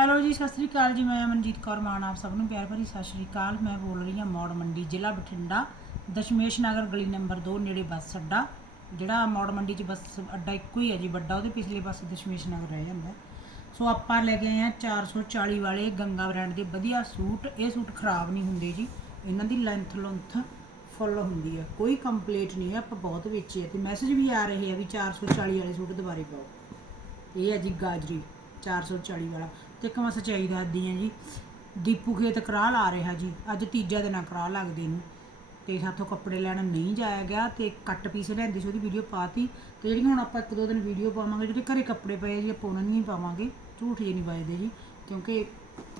Hello ਜੀ, ਸਤਿ ਸ੍ਰੀ ਅਕਾਲ ਜੀ, ਮੈਂ ਮਨਜੀਤ ਕੌਰ ਮਾਨ, ਆਪ ਸਭ ਨੂੰ ਪਿਆਰ ਭਰੀ ਸਤਿ ਸ੍ਰੀ ਅਕਾਲ। ਮੈਂ ਬੋਲ ਰਹੀ ਹਾਂ ਮੌੜ ਮੰਡੀ, ਜ਼ਿਲ੍ਹਾ ਬਠਿੰਡਾ, ਦਸ਼ਮੇਸ਼ ਨਗਰ, ਗਲੀ ਨੰਬਰ 2 ਨੇੜੇ ਬੱਸ ਅੱਡਾ। ਜਿਹੜਾ ਮੌੜ ਮੰਡੀ 'ਚ ਬੱਸ ਅੱਡਾ ਇੱਕੋ ਹੀ ਹੈ ਜੀ, ਵੱਡਾ, ਉਹਦੇ ਪਿਛਲੇ ਪਾਸੇ ਦਸ਼ਮੇਸ਼ ਨਗਰ ਰਹਿ ਜਾਂਦਾ। ਸੋ ਆਪਾਂ ਲੈ ਕੇ ਆਏ ਹਾਂ 440 ਵਾਲੇ ਗੰਗਾ ਬ੍ਰਾਂਡ ਦੇ ਵਧੀਆ ਸੂਟ। ਇਹ ਸੂਟ ਖਰਾਬ ਨਹੀਂ ਹੁੰਦੇ ਜੀ, ਇਹਨਾਂ ਦੀ ਲੈਂਥ ਲੰਥ ਫੁੱਲ ਹੁੰਦੀ ਹੈ। ਕੋਈ ਕੰਪਲੀਟ ਨਹੀਂ ਹੈ, ਆਪਾਂ ਬਹੁਤ ਵੇਚੇ ਆ ਤੇ ਮੈਸੇਜ ਵੀ ਆ ਰਹੇ ਆ ਵੀ 440 ਵਾਲੇ ਸੂਟ ਦੁਬਾਰੇ ਪਾਓ। ਇਹ ਹੈ ਜੀ ਗਾਜਰੀ 440 ਵਾਲਾ। ਤੇ ਇੱਕ ਮੈਂ ਸੱਚਾਈ ਦੱਸਦੀ ਹਾਂ ਜੀ। ਦੀਪੂ ਖੇਤ ਕਰਾਹ ਲਾ ਰਿਹਾ ਜੀ। ਅੱਜ ਤੀਜਾ ਦਿਨ ਆ ਕਰਾਹ ਲੱਗਦੇ ਨੂੰ। ਤੇ ਸਾਥੋਂ ਕੱਪੜੇ ਲੈਣ ਨਹੀਂ ਜਾਇਆ ਗਿਆ ਤੇ ਕੱਟ ਪੀਸ ਲੈਂਦੀ ਸੀ, ਉਹਦੀ ਵੀਡੀਓ ਪਾਤੀ। ਤੇ ਜਿਹੜੀਆਂ ਹੁਣ ਆਪਾਂ ਇੱਕ ਦੋ ਦਿਨ ਵੀਡੀਓ ਪਾਵਾਂਗੇ, ਜਿਹੜੇ ਘਰੇ ਕੱਪੜੇ ਪਏ ਜੀ, ਆਪਾਂ ਉਹਨਾਂ ਨਹੀਂ ਪਾਵਾਂਗੇ। ਝੂਠ ਜੇ ਨਹੀਂ ਵੱਜਦੇ ਜੀ, ਕਿਉਂਕਿ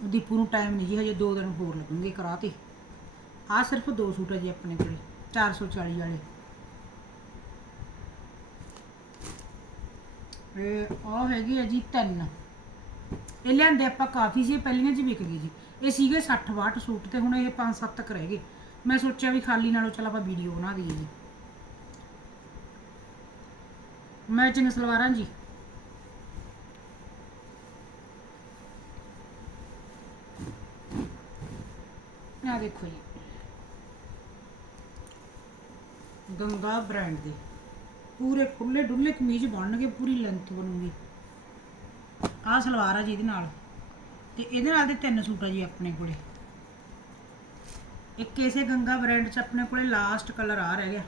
ਦੀਪੂ ਨੂੰ ਟਾਈਮ ਨਹੀਂ ਜੀ, ਹਜੇ ਦੋ ਦਿਨ ਹੋਰ ਲੱਗਣਗੇ ਕਰਾਹ ਤੇ। ਆਹ ਸਿਰਫ ਦੋ ਸੂਟ ਹੈ ਜੀ ਆਪਣੇ ਕੋਲੇ 440 ਵਾਲੇ। ਇਹ ਉਹ ਹੈਗੀ ਹੈ ਜੀ ਤਿੰਨ। ਇਹ ਲਿਆਂਦੇ ਆਪਾਂ ਕਾਫੀ ਸੀ ਇਹ ਪਹਿਲੀਆਂ 'ਚ ਵਿਕ ਗਏ ਜੀ। ਇਹ ਸੀਗੇ 60 ਵਾਟ ਸੂਟ ਤੇ ਹੁਣ ਇਹ 5-7 ਤੱਕ ਰਹਿ ਗਏ। ਮੈਂ ਸੋਚਿਆ ਵੀ ਖਾਲੀ ਨਾਲੋਂ ਚਲ ਆਪਾਂ ਵੀਡੀਓ ਬਣਾ ਦਈਏ ਜੀ। ਮੈਚਿੰਗ ਸਲਵਾਰਾਂ ਜੀ। ਆ ਦੇਖੋ ਜੀ। ਗੰਗਾ ਬ੍ਰਾਂਡ ਦੇ। ਪੂਰੇ ਖੁੱਲੇ ਡੁੱਲੇ ਕਮੀਜ਼ ਬਣਨਗੇ, ਪੂਰੀ ਲੈਂਥ ਬਣੂਗੀ। ਆਹ ਸਲਵਾਰ ਆ ਜੀ ਇਹਦੇ ਨਾਲ। ਤੇ ਇਹਦੇ ਨਾਲ ਦੇ ਤਿੰਨ ਸੂਟ ਆ ਜੀ ਆਪਣੇ ਕੋਲੇ। ਇੱਕ ਇਸੇ ਗੰਗਾ ਬ੍ਰਾਂਡ 'ਚ ਆਪਣੇ ਕੋਲੇ ਲਾਸਟ ਕਲਰ ਆ ਰਹਿ ਗਿਆ।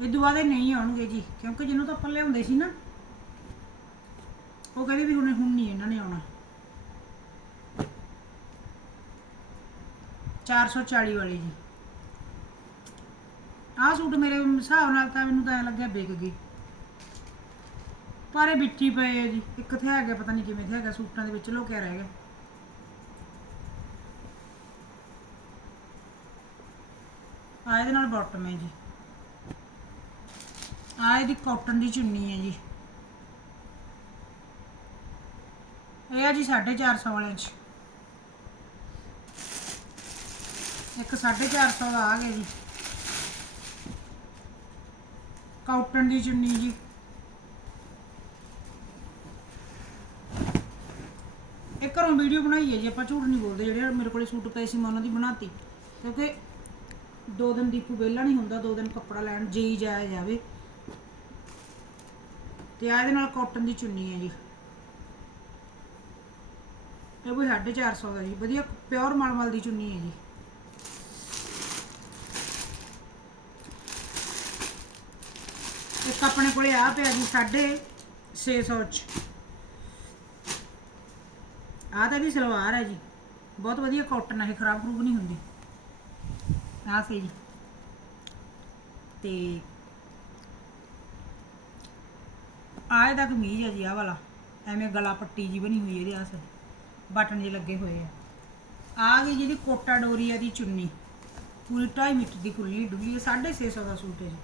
ਇਹ ਦੁਬਾਰੇ ਨਹੀਂ ਆਉਣਗੇ ਜੀ, ਕਿਉਂਕਿ ਜਿਹਨੂੰ ਤਾਂ ਆਪਾਂ ਲਿਆਉਂਦੇ ਸੀ ਨਾ, ਉਹ ਕਹਿੰਦੇ ਵੀ ਹੁਣ ਹੁਣ ਨਹੀਂ ਇਹਨਾਂ ਨੇ ਆਉਣਾ। 440 ਵਾਲੀ ਜੀ। ਆਹ ਸੂਟ ਮੇਰੇ ਹਿਸਾਬ ਨਾਲ ਤਾਂ ਮੈਨੂੰ ਤਾਂ ਐਂ ਲੱਗਿਆ ਵਿਕ ਗਈ ਪਰ ਇਹ ਹੀ ਪਏ ਆ ਜੀ। ਇੱਕ ਕਿੱਥੇ ਹੈਗਾ, ਪਤਾ ਨਹੀਂ ਕਿਵੇਂ ਤੇ ਹੈਗਾ, ਸੂਟਾਂ ਦੇ ਵਿੱਚ ਲੁਕਿਆ ਰਹਿ ਗਿਆ। ਆ ਇਹਦੇ ਨਾਲ ਬਾਟਮ ਹੈ ਜੀ। ਆ ਇਹਦੀ ਕਾਟਨ ਦੀ ਚੁੰਨੀ ਹੈ ਜੀ। ਇਹ ਆ ਜੀ 450 ਵਾਲਿਆਂ ਚ। ਇੱਕ 450 ਦਾ ਆ ਗਿਆ ਜੀ। ਕਾਟਨ ਦੀ ਚੁੰਨੀ ਜੀ। ਘਰੋਂ ਵੀਡੀਓ ਬਣਾਈ ਹੈ ਜੀ, ਆਪਾਂ ਝੂਠ ਨਹੀਂ ਬੋਲਦੇ, ਜਿਹੜੇ ਮੇਰੇ ਕੋਲੇ ਸੂਟ ਪਏ ਸੀ ਮੈਂ ਉਹਨਾਂ ਦੀ ਬਣਾਤੀ। ਕਿਉਂਕਿ ਦੋ ਦਿਨ ਦੀਪੂ ਵਿਹਲਾ ਨਹੀਂ ਹੁੰਦਾ, ਦੋ ਦਿਨ ਕੱਪੜਾ ਲੈਣ ਜੀ ਜਾਇਆ ਜਾਵੇ। ਤੇ ਆ ਇਹਦੇ ਨਾਲ ਕਾਟਨ ਦੀ ਚੁੰਨੀ ਹੈ ਜੀ। ਇਹ ਵੀ 450 ਦਾ ਜੀ, ਵਧੀਆ ਪਿਓਰ ਮਲਮਲ ਦੀ ਚੁੰਨੀ ਹੈ ਜੀ। ਇੱਕ ਆਪਣੇ ਕੋਲੇ ਆ ਪਿਆ ਜੀ 650 ਚ। ਆਹ ਤਾਂ ਇਹਦੀ ਸਲਵਾਰ ਹੈ ਜੀ। ਬਹੁਤ ਵਧੀਆ ਕਾਟਨ ਹੈ ਇਹ ਖਰਾਬ ਖਰੂਬ ਨਹੀਂ ਹੁੰਦੀ। ਆਹ ਸੀ ਜੀ। ਤੇ ਆਹ ਇਹਦਾ ਕਮੀਜ਼ ਹੈ ਜੀ, ਆਹ ਵਾਲਾ। ਐਵੇਂ ਗਲਾ ਪੱਟੀ ਜੀ ਬਣੀ ਹੋਈ ਹੈ ਇਹਦੇ ਆਸ ਬਟਨ ਜੇ ਲੱਗੇ ਹੋਏ ਆ। ਆ ਗਈ ਜਿਹੜੀ ਕੋਟਾ ਡੋਰੀਆ ਦੀ ਚੁੰਨੀ। ਪੂਰੀ 2.5 ਮੀਟਰ ਦੀ ਖੁੱਲੀ ਡੁੱਲੀ ਹੈ 650 ਦਾ ਸੂਟ ਹੈ ਜੀ।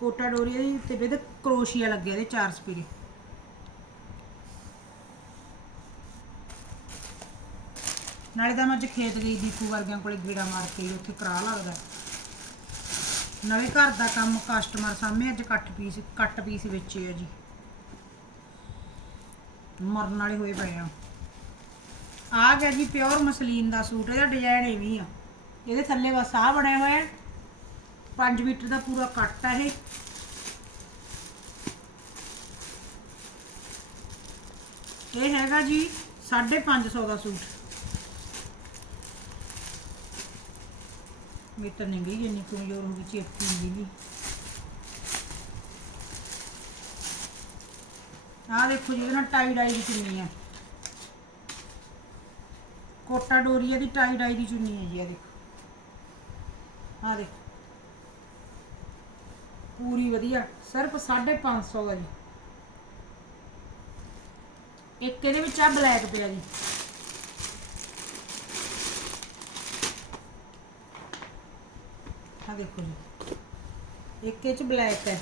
ਕੋਟਾ ਡੋਰੀਆ ਦੀ ਤੇ ਇਹਦੇ ਕਰੋਸ਼ੀਆ ਲੱਗਿਆ ਇਹਦੇ ਚਾਰ ਸਪੀਰੇ। ਨਾਲੇ ਤਾਂ ਮੈਂ ਅੱਜ ਖੇਤ ਗਈ ਦੀਪੂ ਵਰਗਿਆਂ ਕੋਲੇ ਗੇੜਾ ਮਾਰ ਕੇ ਆਈ, ਉੱਥੇ ਕਰਾ ਲੱਗਦਾ। ਨਾਲੇ ਘਰ ਦਾ ਕੰਮ ਕਸਟਮਰ ਸਾਹਮਣੇ ਅੱਜ ਕੱਟ ਪੀਸ ਕੱਟ ਪੀਸ ਵੇਚੇ ਆ ਜੀ। ਮਰਨ ਵਾਲੇ ਹੋਏ ਪਏ ਆ। ਆ ਗਿਆ ਜੀ ਪਿਓਰ ਮਸਲੀਨ ਦਾ ਸੂਟ ਇਹਦਾ ਡਿਜ਼ਾਈਨ ਇਵੇਂ ਆ। ਇਹਦੇ ਥੱਲੇ ਬਸ ਆਹ ਬਣਿਆ ਹੋਇਆ 5 ਮੀਟਰ ਦਾ ਪੂਰਾ ਕੱਟ ਆ ਇਹ। ਇਹ ਹੈਗਾ ਜੀ 550 ਦਾ ਸੂਟ। ਮੀਟਰ ਨਹੀਂ ਗਈ ਇੰਨੀ ਕਮਜ਼ੋਰ ਹੋ ਗਈ ਚੇਪੀ ਨਹੀਂ ਗਈ ਆਹ ਦੇਖੋ ਜੀ ਇਹਦੇ ਟਾਈ ਡਾਈ ਦੀ ਚੁੰਨੀ ਹੈ ਕੋਟਾ ਡੋਰੀਆ ਦੀ ਟਾਈ ਡਾਈ ਦੀ ਚੁੰਨੀ ਹੈ ਜੀ ਆ ਦੇਖੋ। ਆਹ ਦੇਖੋ। ਪੂਰੀ ਵਧੀਆ, ਸਿਰਫ 550 ਦਾ ਜੀ। ਇੱਕ ਇਹਦੇ ਵਿੱਚ ਆ ਬਲੈਕ ਪਿਆ ਜੀ। ਆ ਦੇਖੋ ਜੀ ਇੱਕ ਇਹ ਚ ਬਲੈਕ ਹੈ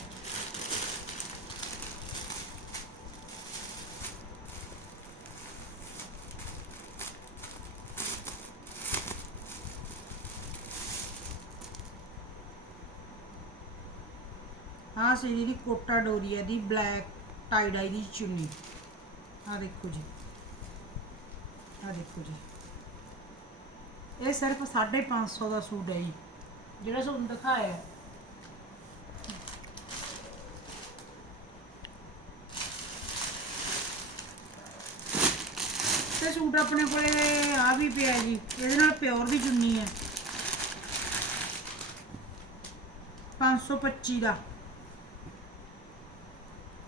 ਆਹ ਸੀ ਜਿਹੜੀ ਕੋਟਾ ਡੋਰੀਆ ਦੀ ਬਲੈਕ ਟਾਈ ਡਾਈ ਦੀ ਚੁੰਨੀ ਆ ਦੇਖੋ ਜੀ ਆ ਦੇਖੋ ਜੀ ਇਹ ਸਿਰਫ 550 ਦਾ ਸੂਟ ਹੈ ਜੀ ਜਿਹੜਾ ਤੁਹਾਨੂੰ ਦਿਖਾਇਆ ਹੈ। ਤੇ ਸੂਟ ਆਪਣੇ ਕੋਲੇ ਆ ਵੀ ਪਿਆ ਜੀ, ਇਹਦੇ ਨਾਲ ਪਿਓਰ ਦੀ ਚੁੰਨੀ ਹੈ। 525 ਦਾ।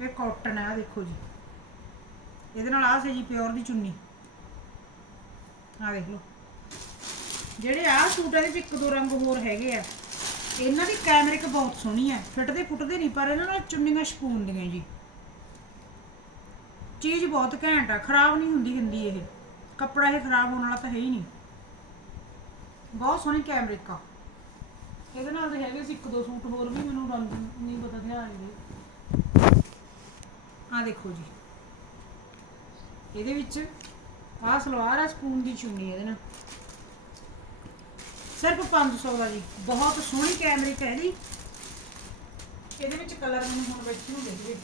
ਇਹ ਕਾਟਨ ਹੈ, ਆਹ ਦੇਖੋ ਜੀ। ਇਹਦੇ ਨਾਲ ਆ ਸੇ ਜੀ, ਪਿਓਰ ਦੀ ਚੁੰਨੀ। ਆ ਦੇਖ ਲਓ। ਜਿਹੜੇ ਆਹ ਸੂਟ ਆ, ਇਹਦੇ ਵਿੱਚ ਇੱਕ ਦੋ ਰੰਗ ਹੋਰ ਹੈਗੇ ਆ। ਇਹਨਾਂ ਦੀ ਕੈਮਰਿਕ ਬਹੁਤ ਸੋਹਣੀ ਹੈ ਫਿੱਟਦੇ ਫੁੱਟਦੇ ਨਹੀਂ ਪਰ ਇਹਨਾਂ ਨਾਲ ਚੁੰਨੀਆਂ ਸ਼ਪੂਨ ਦੀਆਂ ਜੀ। ਚੀਜ਼ ਬਹੁਤ ਘੈਂਟ ਆ ਖਰਾਬ ਨਹੀਂ ਹੁੰਦੀ ਹੁੰਦੀ ਇਹ। ਕੱਪੜਾ ਇਹ ਖਰਾਬ ਹੋਣ ਵਾਲਾ ਤਾਂ ਹੈ ਹੀ ਨਹੀਂ। ਬਹੁਤ ਸੋਹਣੀ ਕੈਮਰਿਕ ਆ। ਇਹਦੇ ਨਾਲ ਦੇ ਹੈਗੇ ਸੀ ਇੱਕ ਦੋ ਸੂਟ ਹੋਰ ਵੀ ਮੈਨੂੰ ਰੰਗ ਨਹੀਂ ਪਤਾ ਧਿਆਨ ਨਹੀਂ ਆ ਦੇਖੋ ਜੀ। ਇਹਦੇ ਵਿੱਚ ਆਹ ਸਲਵਾਰ ਆ ਸਪੂਨ ਦੀ ਚੁੰਨੀ ਇਹਦੇ ਨਾਲ। ਸਿਰਫ 500 ਦਾ ਜੀ। ਬਹੁਤ ਸੋਹਣੀ ਕੈਮਰਿਕ ਹੈ ਜੀ। ਇਹਦੇ ਵਿੱਚ ਕਲਰ ਮੈਨੂੰ ਹੁਣ ਬੈਠੀ ਨੂੰ ਦੇਖ ਲਈ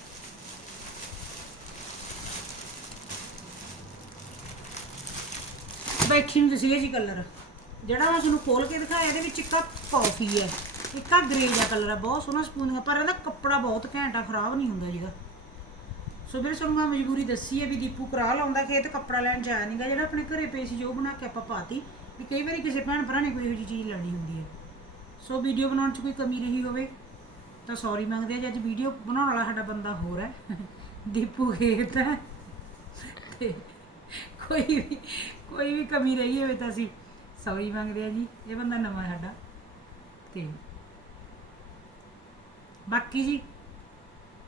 ਬੈਠੀ ਨੂੰ ਦਿਸੀ ਜੀ ਕਲਰ। ਜਿਹੜਾ ਮੈਂ ਤੁਹਾਨੂੰ ਖੋਲ ਕੇ ਦਿਖਾਇਆ, ਇਹਦੇ ਵਿੱਚ ਇੱਕ ਕਾਫੀ ਹੈ। ਇੱਕ ਆ ਗ੍ਰੇ ਦਾ ਕਲਰ ਹੈ ਬਹੁਤ ਸੋਹਣਾ ਸਪੂਨ ਦਾ ਪਰ ਇਹਦਾ ਕੱਪੜਾ ਬਹੁਤ ਘੈਂਟ ਖਰਾਬ ਨਹੀਂ ਹੁੰਦਾ ਜੀਗਾ ਸੋ ਵੀਰੇ ਤੁਹਾਨੂੰ ਮੈਂ ਮਜਬੂਰੀ ਦੱਸੀ ਹੈ ਵੀ ਦੀਪੂ ਕਰਾ ਲਾਉਂਦਾ ਖੇਤ, ਕੱਪੜਾ ਲੈਣ ਜਾਇਆ ਨਹੀਂਗਾ ਜਿਹੜਾ ਆਪਣੇ ਘਰੇ ਪਏ ਸੀ, ਜੋ ਬਣਾ ਕੇ ਆਪਾਂ ਪਾਤੀ ਵੀ ਕਈ ਵਾਰੀ ਕਿਸੇ ਭੈਣ ਭਰਾ ਨੇ ਕੋਈ ਇਹੋ ਜਿਹੀ ਚੀਜ਼ ਲੈਣੀ ਹੁੰਦੀ ਹੈ। ਸੋ ਵੀਡੀਓ ਬਣਾਉਣ 'ਚ ਕੋਈ ਕਮੀ ਰਹੀ ਹੋਵੇ, ਤਾਂ ਸੌਰੀ ਮੰਗਦੇ ਆ ਜੇ, ਅੱਜ ਵੀਡੀਓ ਬਣਾਉਣ ਵਾਲਾ ਸਾਡਾ ਬੰਦਾ ਹੋਰ ਹੈ। ਦੀਪੂ ਖੇਤ ਹੈ। ਤੇ ਕੋਈ ਵੀ ਕੋਈ ਵੀ ਕਮੀ ਰਹੀ ਹੋਵੇ ਤਾਂ ਅਸੀਂ ਸੌਰੀ ਮੰਗਦੇ ਆ ਜੀ, ਇਹ ਬੰਦਾ ਨਵਾਂ ਸਾਡਾ। ਤੇ ਬਾਕੀ ਜੀ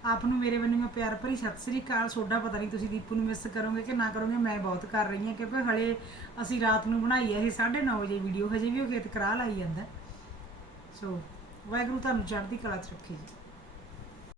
ਆਪ ਨੂੰ ਮੇਰੇ ਵੱਲੋਂ ਪਿਆਰ ਭਰੀ ਸਤਿ ਸ੍ਰੀ ਅਕਾਲ। ਸੋਡਾ ਪਤਾ ਨਹੀਂ ਤੁਸੀਂ ਦੀਪੂ ਨੂੰ ਮਿਸ ਕਰੋਗੇ ਕਿ ਨਾ ਕਰੋਗੇ, ਮੈਂ ਬਹੁਤ ਕਰ ਰਹੀ ਹਾਂ ਕਿਉਂਕਿ ਹਲੇ ਅਸੀਂ ਰਾਤ ਨੂੰ ਬਣਾਈ ਹੈ ਇਹ 9:30 ਵਜੇ ਵੀਡੀਓ ਹਜੇ ਵੀ ਉਹ ਖੇਤ ਕਰਾ ਲਾਈ ਜਾਂਦਾ। ਸੋ ਵਾਹਿਗੁਰੂ ਤੁਹਾਨੂੰ ਚੜ੍ਹਦੀ ਕਲਾ 'ਚ ਰੱਖੇ ਜੀ।